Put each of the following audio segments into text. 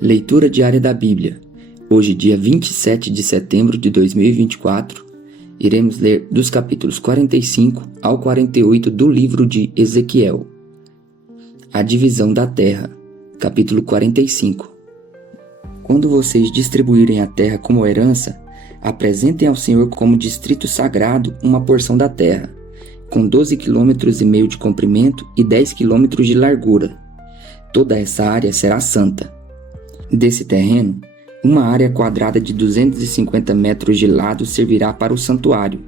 Leitura diária da Bíblia. Hoje, dia 27 de setembro de 2024, iremos ler dos capítulos 45 ao 48 do livro de Ezequiel. A divisão da terra, capítulo 45. Quando vocês distribuírem a terra como herança, apresentem ao Senhor como distrito sagrado uma porção da terra, com 12,5 km de comprimento e 10 km de largura. Toda essa área será santa. Desse terreno, uma área quadrada de 250 metros de lado servirá para o santuário,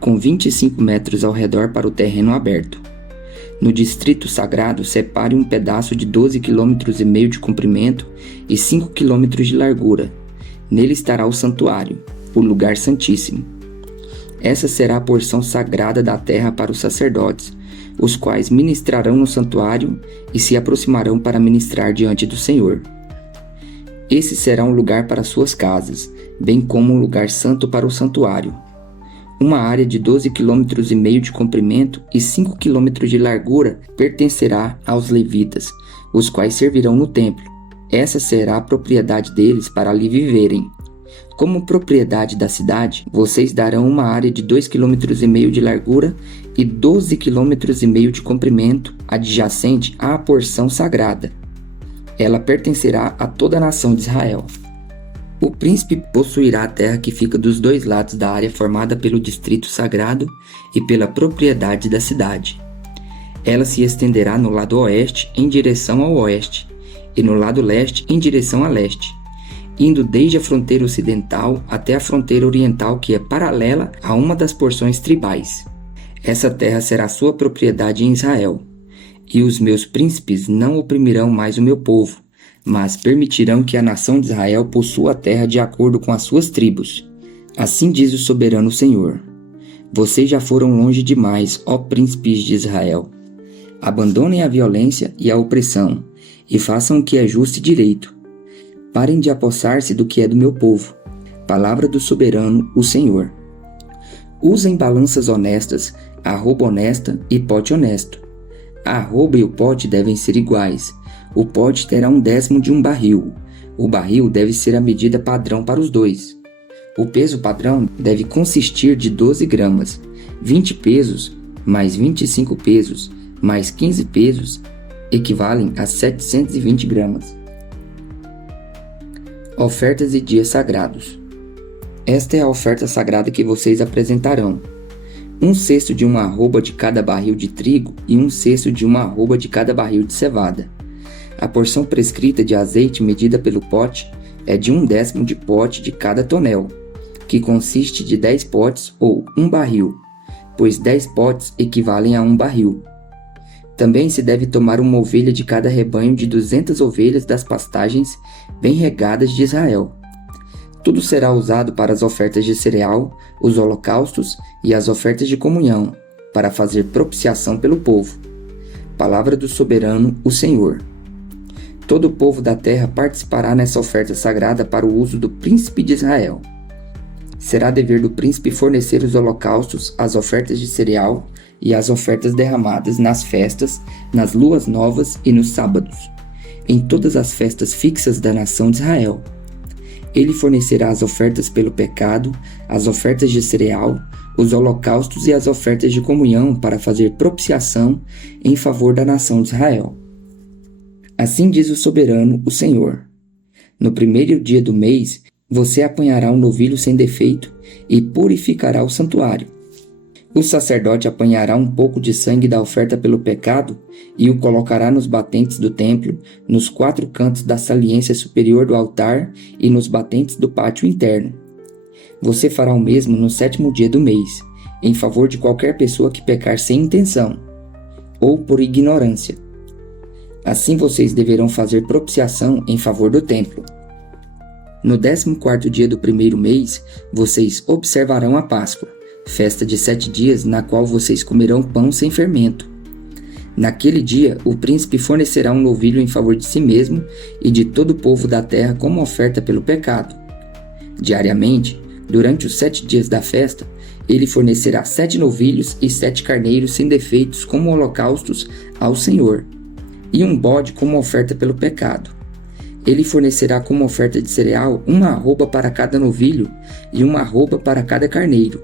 com 25 metros ao redor para o terreno aberto. No distrito sagrado, separe um pedaço de 12,5 km de comprimento e 5 km de largura. Nele estará o santuário, o lugar santíssimo. Essa será a porção sagrada da terra para os sacerdotes, os quais ministrarão no santuário e se aproximarão para ministrar diante do Senhor. Esse será um lugar para suas casas, bem como um lugar santo para o santuário. Uma área de 12,5 km de comprimento e 5 km de largura pertencerá aos levitas, os quais servirão no templo. Essa será a propriedade deles para ali viverem. Como propriedade da cidade, vocês darão uma área de 2,5 km de largura e 12,5 km de comprimento adjacente à porção sagrada. Ela pertencerá a toda a nação de Israel. O príncipe possuirá a terra que fica dos dois lados da área formada pelo distrito sagrado e pela propriedade da cidade. Ela se estenderá no lado oeste em direção ao oeste e no lado leste em direção a leste, indo desde a fronteira ocidental até a fronteira oriental, que é paralela a uma das porções tribais. Essa terra será sua propriedade em Israel. E os meus príncipes não oprimirão mais o meu povo, mas permitirão que a nação de Israel possua a terra de acordo com as suas tribos. Assim diz o soberano Senhor: vocês já foram longe demais, ó príncipes de Israel. Abandonem a violência e a opressão, e façam o que é justo e direito. Parem de apossar-se do que é do meu povo. Palavra do soberano, o Senhor. Usem balanças honestas, arroba honesta e pote honesto. A arroba e o pote devem ser iguais. O pote terá 1/10 de um barril. O barril deve ser a medida padrão para os dois. O peso padrão deve consistir de 12 gramas. 20 pesos mais 25 pesos mais 15 pesos equivalem a 720 gramas. Ofertas e dias sagrados. Esta é a oferta sagrada que vocês apresentarão: 1 cesto de uma arroba de cada barril de trigo e 1 cesto de uma arroba de cada barril de cevada. A porção prescrita de azeite medida pelo pote é de 1/10 de pote de cada tonel, que consiste de 10 potes ou 1 barril, pois 10 potes equivalem a 1 barril. Também se deve tomar uma ovelha de cada rebanho de 200 ovelhas das pastagens bem regadas de Israel. Tudo será usado para as ofertas de cereal, os holocaustos e as ofertas de comunhão, para fazer propiciação pelo povo. Palavra do soberano, o Senhor. Todo o povo da terra participará nessa oferta sagrada para o uso do príncipe de Israel. Será dever do príncipe fornecer os holocaustos, as ofertas de cereal e as ofertas derramadas nas festas, nas luas novas e nos sábados, em todas as festas fixas da nação de Israel. Ele fornecerá as ofertas pelo pecado, as ofertas de cereal, os holocaustos e as ofertas de comunhão para fazer propiciação em favor da nação de Israel. Assim diz o soberano, o Senhor: no primeiro dia do mês, você apanhará um novilho sem defeito e purificará o santuário. O sacerdote apanhará um pouco de sangue da oferta pelo pecado e o colocará nos batentes do templo, nos 4 cantos da saliência superior do altar e nos batentes do pátio interno. Você fará o mesmo no 7º dia do mês, em favor de qualquer pessoa que pecar sem intenção, ou por ignorância. Assim vocês deverão fazer propiciação em favor do templo. No 14º dia do primeiro mês, vocês observarão a Páscoa, festa de 7 dias na qual vocês comerão pão sem fermento. Naquele dia, o príncipe fornecerá um novilho em favor de si mesmo e de todo o povo da terra como oferta pelo pecado. Diariamente, durante os 7 dias da festa, ele fornecerá 7 novilhos e 7 carneiros sem defeitos como holocaustos ao Senhor, e um bode como oferta pelo pecado. Ele fornecerá como oferta de cereal uma arroba para cada novilho e uma arroba para cada carneiro,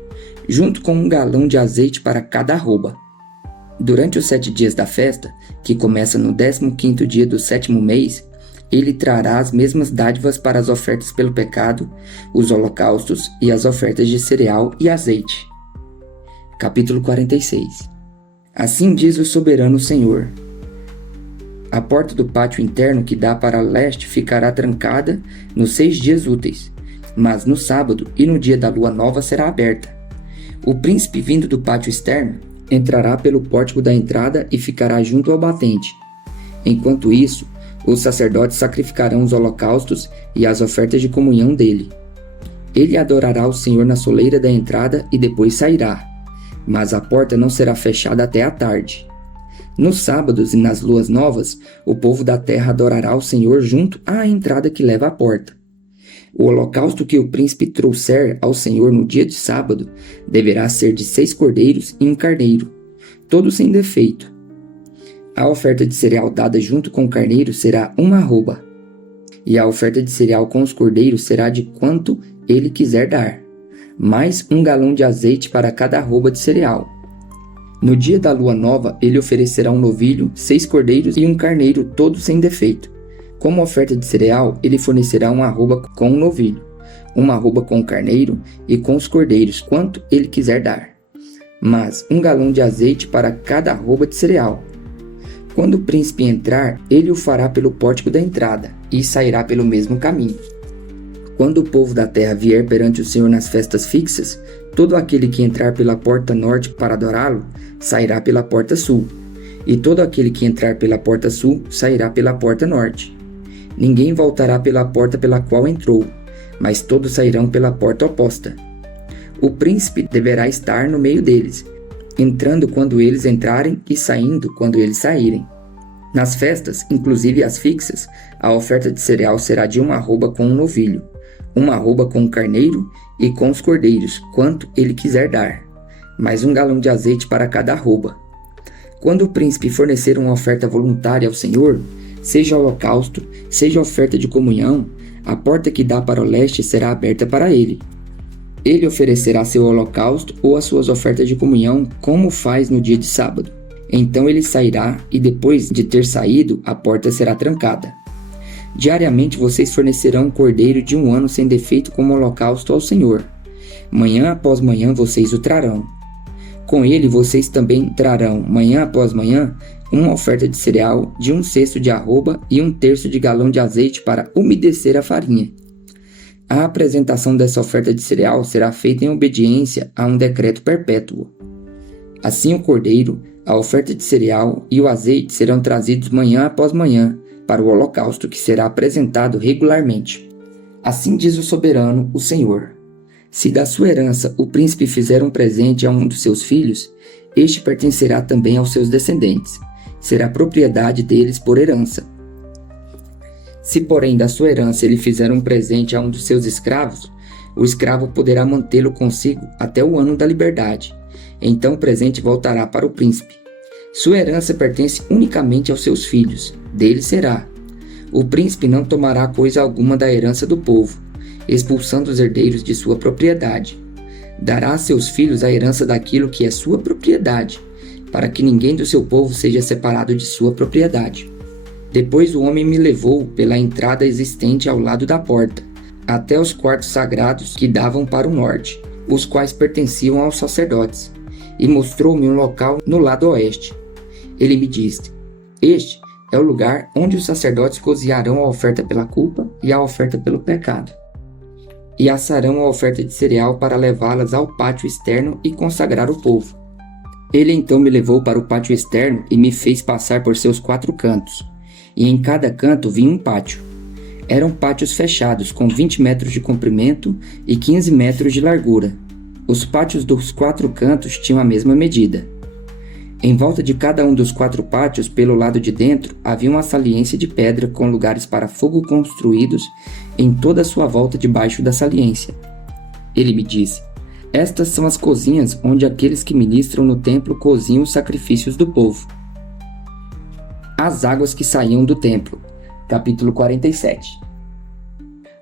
junto com 1 galão de azeite para cada arroba. Durante os 7 dias da festa, que começa no 15º dia do 7º mês, ele trará as mesmas dádivas para as ofertas pelo pecado, os holocaustos e as ofertas de cereal e azeite. Capítulo 46. Assim diz o soberano Senhor: a porta do pátio interno que dá para leste ficará trancada nos 6 dias úteis, mas no sábado e no dia da lua nova será aberta. O príncipe vindo do pátio externo entrará pelo pórtico da entrada e ficará junto ao batente. Enquanto isso, os sacerdotes sacrificarão os holocaustos e as ofertas de comunhão dele. Ele adorará o Senhor na soleira da entrada e depois sairá, mas a porta não será fechada até a tarde. Nos sábados e nas luas novas, o povo da terra adorará o Senhor junto à entrada que leva à porta. O holocausto que o príncipe trouxer ao Senhor no dia de sábado deverá ser de 6 cordeiros e 1 carneiro, todos sem defeito. A oferta de cereal dada junto com o carneiro será 1 arroba, e a oferta de cereal com os cordeiros será de quanto ele quiser dar, mais 1 galão de azeite para cada arroba de cereal. No dia da lua nova, ele oferecerá um novilho, 6 cordeiros e 1 carneiro, todos sem defeito. Como oferta de cereal, ele fornecerá 1 arroba com o novilho, 1 arroba com o carneiro e com os cordeiros, quanto ele quiser dar, mas 1 galão de azeite para cada arroba de cereal. Quando o príncipe entrar, ele o fará pelo pórtico da entrada e sairá pelo mesmo caminho. Quando o povo da terra vier perante o Senhor nas festas fixas, todo aquele que entrar pela porta norte para adorá-lo, sairá pela porta sul, e todo aquele que entrar pela porta sul, sairá pela porta norte. Ninguém voltará pela porta pela qual entrou, mas todos sairão pela porta oposta. O príncipe deverá estar no meio deles, entrando quando eles entrarem e saindo quando eles saírem. Nas festas, inclusive as fixas, a oferta de cereal será de 1 arroba com um novilho, 1 arroba com o carneiro e com os cordeiros, quanto ele quiser dar, mais 1 galão de azeite para cada arroba. Quando o príncipe fornecer uma oferta voluntária ao Senhor, seja holocausto, seja oferta de comunhão, a porta que dá para o leste será aberta para ele. Ele oferecerá seu holocausto ou as suas ofertas de comunhão, como faz no dia de sábado. Então ele sairá, e depois de ter saído, a porta será trancada. Diariamente vocês fornecerão um cordeiro de 1 ano sem defeito como holocausto ao Senhor. Manhã após manhã vocês o trarão. Com ele vocês também trarão, manhã após manhã, uma oferta de cereal de 1 cesto de arroba e 1/3 de galão de azeite para umedecer a farinha. A apresentação dessa oferta de cereal será feita em obediência a um decreto perpétuo. Assim o cordeiro, a oferta de cereal e o azeite serão trazidos manhã após manhã para o holocausto que será apresentado regularmente. Assim diz o soberano, o Senhor: se da sua herança o príncipe fizer um presente a um dos seus filhos, este pertencerá também aos seus descendentes, será propriedade deles por herança. Se, porém, da sua herança ele fizer um presente a um dos seus escravos, o escravo poderá mantê-lo consigo até o ano da liberdade. Então o presente voltará para o príncipe. Sua herança pertence unicamente aos seus filhos, dele será. O príncipe não tomará coisa alguma da herança do povo, expulsando os herdeiros de sua propriedade. Dará a seus filhos a herança daquilo que é sua propriedade, para que ninguém do seu povo seja separado de sua propriedade. Depois o homem me levou pela entrada existente ao lado da porta, até os quartos sagrados que davam para o norte, os quais pertenciam aos sacerdotes, e mostrou-me um local no lado oeste. Ele me disse: este é o lugar onde os sacerdotes cozinharão a oferta pela culpa e a oferta pelo pecado, e assarão a oferta de cereal para levá-las ao pátio externo e consagrar o povo. Ele então me levou para o pátio externo e me fez passar por seus 4 cantos, e em cada canto vinha um pátio. Eram pátios fechados, com 20 metros de comprimento e 15 metros de largura. Os pátios dos 4 cantos tinham a mesma medida. Em volta de cada um dos 4 pátios, pelo lado de dentro, havia uma saliência de pedra com lugares para fogo construídos em toda a sua volta debaixo da saliência. Ele me disse: estas são as cozinhas onde aqueles que ministram no templo cozinham os sacrifícios do povo. As águas que saíam do templo. Capítulo 47.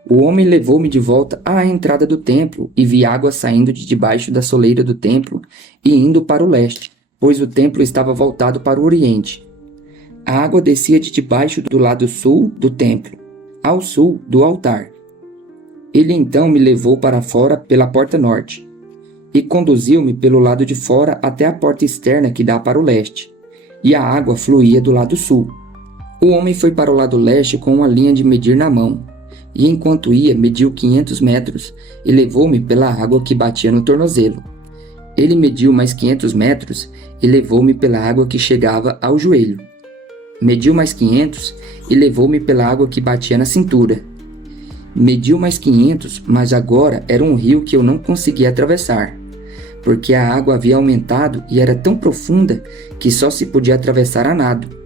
O homem levou-me de volta à entrada do templo e vi água saindo de debaixo da soleira do templo e indo para o leste, pois o templo estava voltado para o oriente. A água descia de debaixo do lado sul do templo, ao sul do altar. Ele então me levou para fora pela porta norte e conduziu-me pelo lado de fora até a porta externa que dá para o leste, e a água fluía do lado sul. O homem foi para o lado leste com uma linha de medir na mão, e enquanto ia, mediu 500 metros e levou-me pela água que batia no tornozelo. Ele mediu mais 500 metros e levou-me pela água que chegava ao joelho. Mediu mais 500 e levou-me pela água que batia na cintura. Mediu mais 500, mas agora era um rio que eu não conseguia atravessar, porque a água havia aumentado e era tão profunda que só se podia atravessar a nado.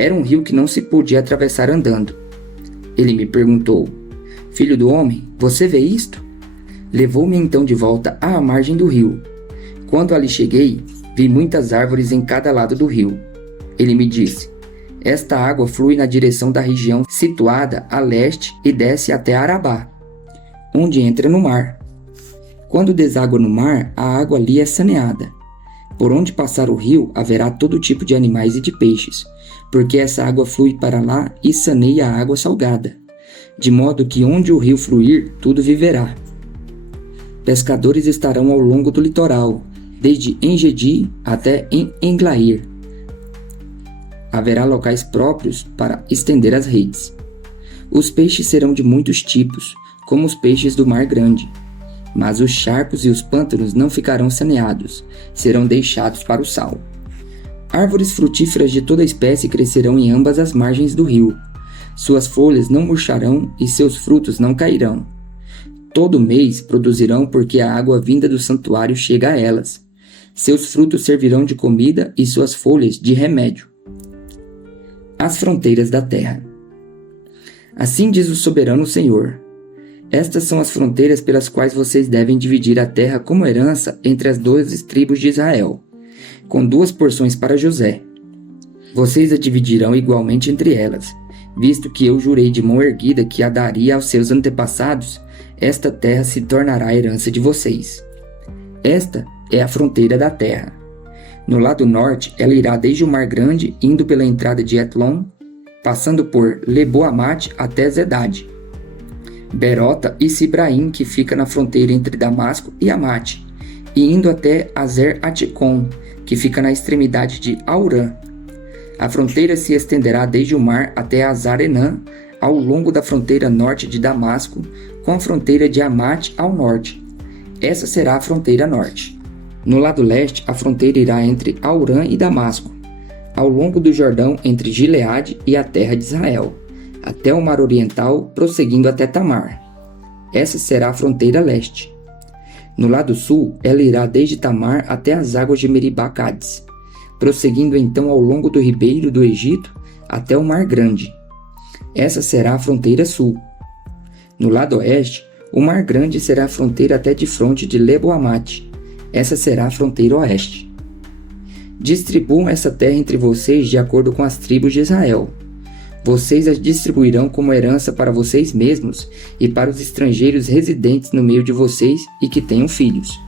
Era um rio que não se podia atravessar andando. Ele me perguntou: Filho do homem, você vê isto? Levou-me então de volta à margem do rio. Quando ali cheguei, vi muitas árvores em cada lado do rio. Ele me disse: Esta água flui na direção da região situada a leste e desce até Arabá, onde entra no mar. Quando deságua no mar, a água ali é saneada. Por onde passar o rio, haverá todo tipo de animais e de peixes, porque essa água flui para lá e saneia a água salgada, de modo que onde o rio fluir, tudo viverá. Pescadores estarão ao longo do litoral, desde Engedi até Englair. Haverá locais próprios para estender as redes. Os peixes serão de muitos tipos, como os peixes do mar grande. Mas os charcos e os pântanos não ficarão saneados, serão deixados para o sal. Árvores frutíferas de toda espécie crescerão em ambas as margens do rio. Suas folhas não murcharão e seus frutos não cairão. Todo mês produzirão, porque a água vinda do santuário chega a elas. Seus frutos servirão de comida e suas folhas de remédio. As fronteiras da terra. Assim diz o soberano Senhor: Estas são as fronteiras pelas quais vocês devem dividir a terra como herança entre as 12 tribos de Israel, com 2 porções para José. Vocês a dividirão igualmente entre elas, visto que eu jurei de mão erguida que a daria aos seus antepassados. Esta terra se tornará a herança de vocês. Esta é a fronteira da terra. No lado norte, ela irá desde o Mar Grande, indo pela entrada de Etlon, passando por Lebo-Amate até Zedade, Berota e Sibraim, que fica na fronteira entre Damasco e Amate, e indo até Azer-Aticom, que fica na extremidade de Aurã. A fronteira se estenderá desde o mar até Azar-Enã, ao longo da fronteira norte de Damasco, com a fronteira de Amate ao norte. Essa será a fronteira norte. No lado leste, a fronteira irá entre Aurã e Damasco, ao longo do Jordão entre Gileade e a terra de Israel, até o mar oriental, prosseguindo até Tamar. Essa será a fronteira leste. No lado sul, ela irá desde Tamar até as águas de Meribá-Cádiz, prosseguindo então ao longo do ribeiro do Egito até o Mar Grande. Essa será a fronteira sul. No lado oeste, o Mar Grande será a fronteira até de fronte de Lebo-Amate. Essa será a fronteira oeste. Distribuam essa terra entre vocês de acordo com as tribos de Israel. Vocês as distribuirão como herança para vocês mesmos e para os estrangeiros residentes no meio de vocês e que tenham filhos.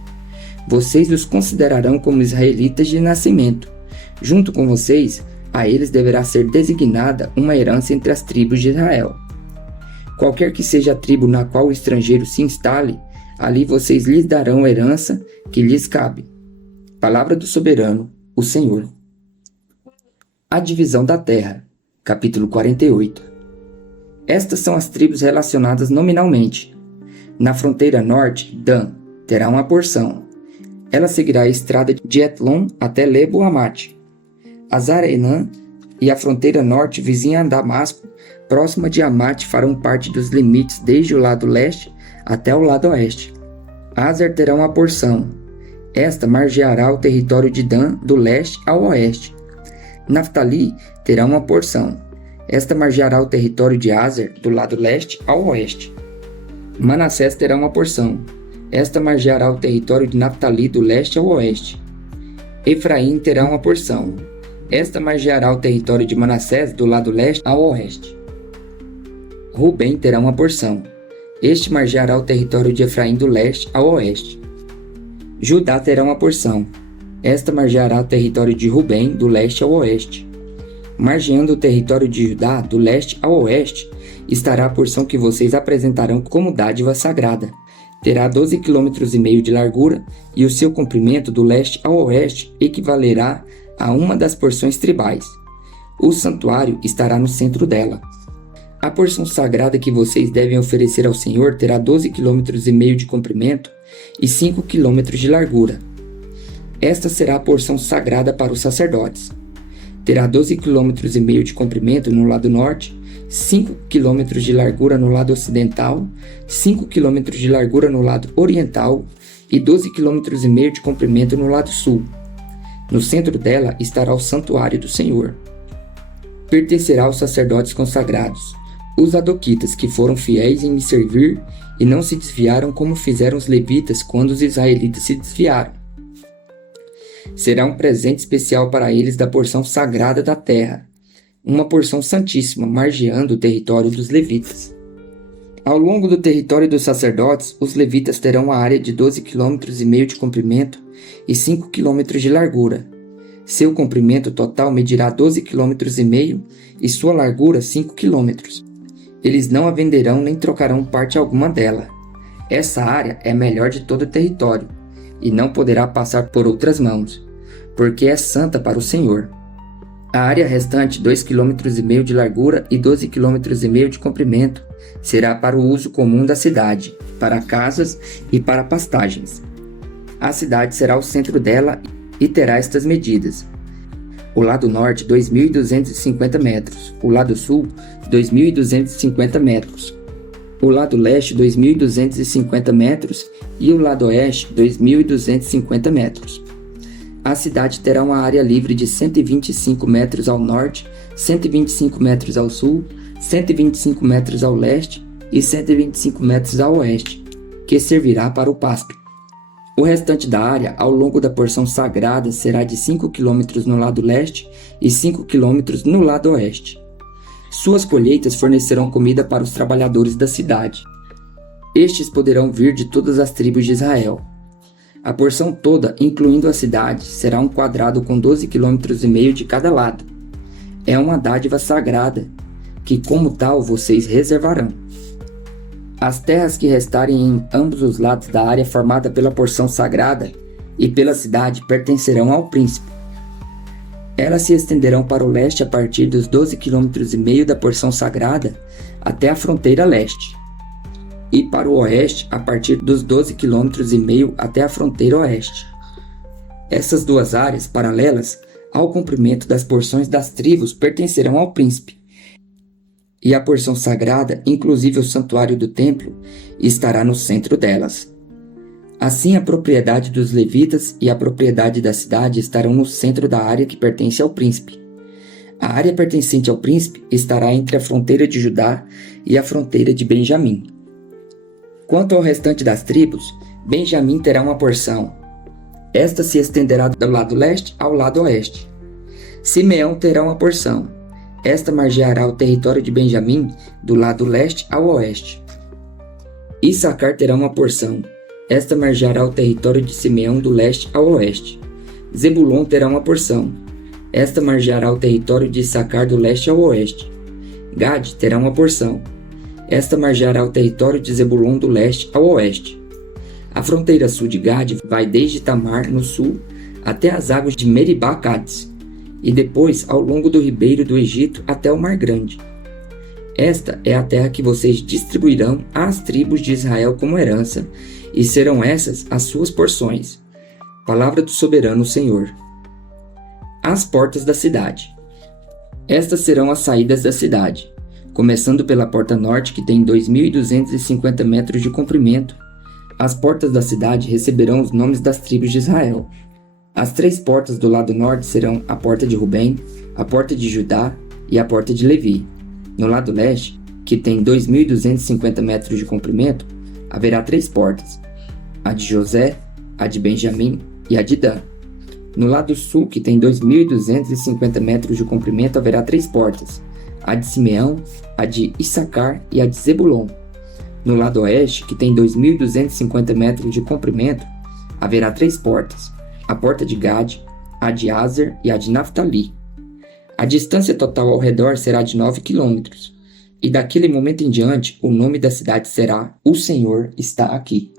Vocês os considerarão como israelitas de nascimento. Junto com vocês, a eles deverá ser designada uma herança entre as tribos de Israel. Qualquer que seja a tribo na qual o estrangeiro se instale, ali vocês lhes darão a herança que lhes cabe. Palavra do soberano, o Senhor. A divisão da terra. Capítulo 48. Estas são as tribos relacionadas nominalmente. Na fronteira norte, Dan terá uma porção. Ela seguirá a estrada de Etlon até Lebo-Amate. Azar-Enã e a fronteira norte vizinha a Damasco, próxima de Amate, farão parte dos limites desde o lado leste até o lado oeste. Azer terá uma porção. Esta margeará o território de Dan do leste ao oeste. Naftali terá uma porção. Esta margeará o território de Azer do lado leste ao oeste. Manassés terá uma porção. Esta margeará o território de Naftali do leste ao oeste. Efraim terá uma porção. Esta margeará o território de Manassés do lado leste ao oeste. Rubem terá uma porção. Este margeará o território de Efraim do leste ao oeste. Judá terá uma porção. Esta margeará o território de Rubem do leste ao oeste. Margeando o território de Judá do leste ao oeste, estará a porção que vocês apresentarão como dádiva sagrada. Terá 12,5 km de largura e o seu comprimento do leste ao oeste equivalerá a uma das porções tribais. O santuário estará no centro dela. A porção sagrada que vocês devem oferecer ao Senhor terá 12,5 km de comprimento e 5 km de largura. Esta será a porção sagrada para os sacerdotes. Terá 12,5 km de comprimento no lado norte, 5 km de largura no lado ocidental, 5 km de largura no lado oriental e 12,5 km de comprimento no lado sul. No centro dela estará o santuário do Senhor. Pertencerá aos sacerdotes consagrados, os adoquitas que foram fiéis em me servir e não se desviaram como fizeram os levitas quando os israelitas se desviaram. Será um presente especial para eles da porção sagrada da terra, uma porção santíssima margeando o território dos levitas. Ao longo do território dos sacerdotes, os levitas terão uma área de 12,5 km de comprimento e 5 km de largura. Seu comprimento total medirá 12,5 km e sua largura 5 km. Eles não a venderão nem trocarão parte alguma dela. Essa área é a melhor de todo o território e não poderá passar por outras mãos, porque é santa para o Senhor. A área restante, 2,5 km de largura e 12,5 km de comprimento, será para o uso comum da cidade, para casas e para pastagens. A cidade será o centro dela e terá estas medidas: o lado norte, 2.250 metros, o lado sul, 2.250 metros, o lado leste, 2.250 metros e o lado oeste, 2.250 metros. A cidade terá uma área livre de 125 metros ao norte, 125 metros ao sul, 125 metros ao leste e 125 metros ao oeste, que servirá para o pasto. O restante da área, ao longo da porção sagrada, será de 5 km no lado leste e 5 km no lado oeste. Suas colheitas fornecerão comida para os trabalhadores da cidade. Estes poderão vir de todas as tribos de Israel. A porção toda, incluindo a cidade, será um quadrado com 12,5 km de cada lado. É uma dádiva sagrada, que como tal vocês reservarão. As terras que restarem em ambos os lados da área formada pela porção sagrada e pela cidade pertencerão ao príncipe. Elas se estenderão para o leste a partir dos 12,5 km da porção sagrada até a fronteira leste, e para o oeste a partir dos 12,5 km até a fronteira oeste. Essas duas áreas paralelas ao comprimento das porções das tribos pertencerão ao príncipe, e a porção sagrada, inclusive o santuário do templo, estará no centro delas. Assim, a propriedade dos levitas e a propriedade da cidade estarão no centro da área que pertence ao príncipe. A área pertencente ao príncipe estará entre a fronteira de Judá e a fronteira de Benjamim. Quanto ao restante das tribos, Benjamim terá uma porção. Esta se estenderá do lado leste ao lado oeste. Simeão terá uma porção. Esta margeará o território de Benjamim do lado leste ao oeste. Issacar terá uma porção. Esta margeará o território de Simeão do leste ao oeste. Zebulon terá uma porção. Esta margeará o território de Issacar do leste ao oeste. Gade terá uma porção. Esta margeará o território de Zebulon do leste ao oeste. A fronteira sul de Gade vai desde Tamar, no sul, até as águas de Meribá-Cádiz, e depois ao longo do ribeiro do Egito até o Mar Grande. Esta é a terra que vocês distribuirão às tribos de Israel como herança, e serão essas as suas porções. Palavra do soberano Senhor. As portas da cidade. Estas serão as saídas da cidade, começando pela porta norte, que tem 2.250 metros de comprimento. As portas da cidade receberão os nomes das tribos de Israel. As 3 portas do lado norte serão a porta de Rubem, a porta de Judá e a porta de Levi. No lado leste, que tem 2.250 metros de comprimento, haverá 3 portas: a de José, a de Benjamim e a de Dan. No lado sul, que tem 2.250 metros de comprimento, haverá 3 portas: a de Simeão, a de Issacar e a de Zebulon. No lado oeste, que tem 2.250 metros de comprimento, haverá 3 portas, a porta de Gade, a de Aser e a de Naftali. A distância total ao redor será de 9 quilômetros, e daquele momento em diante o nome da cidade será O Senhor está aqui.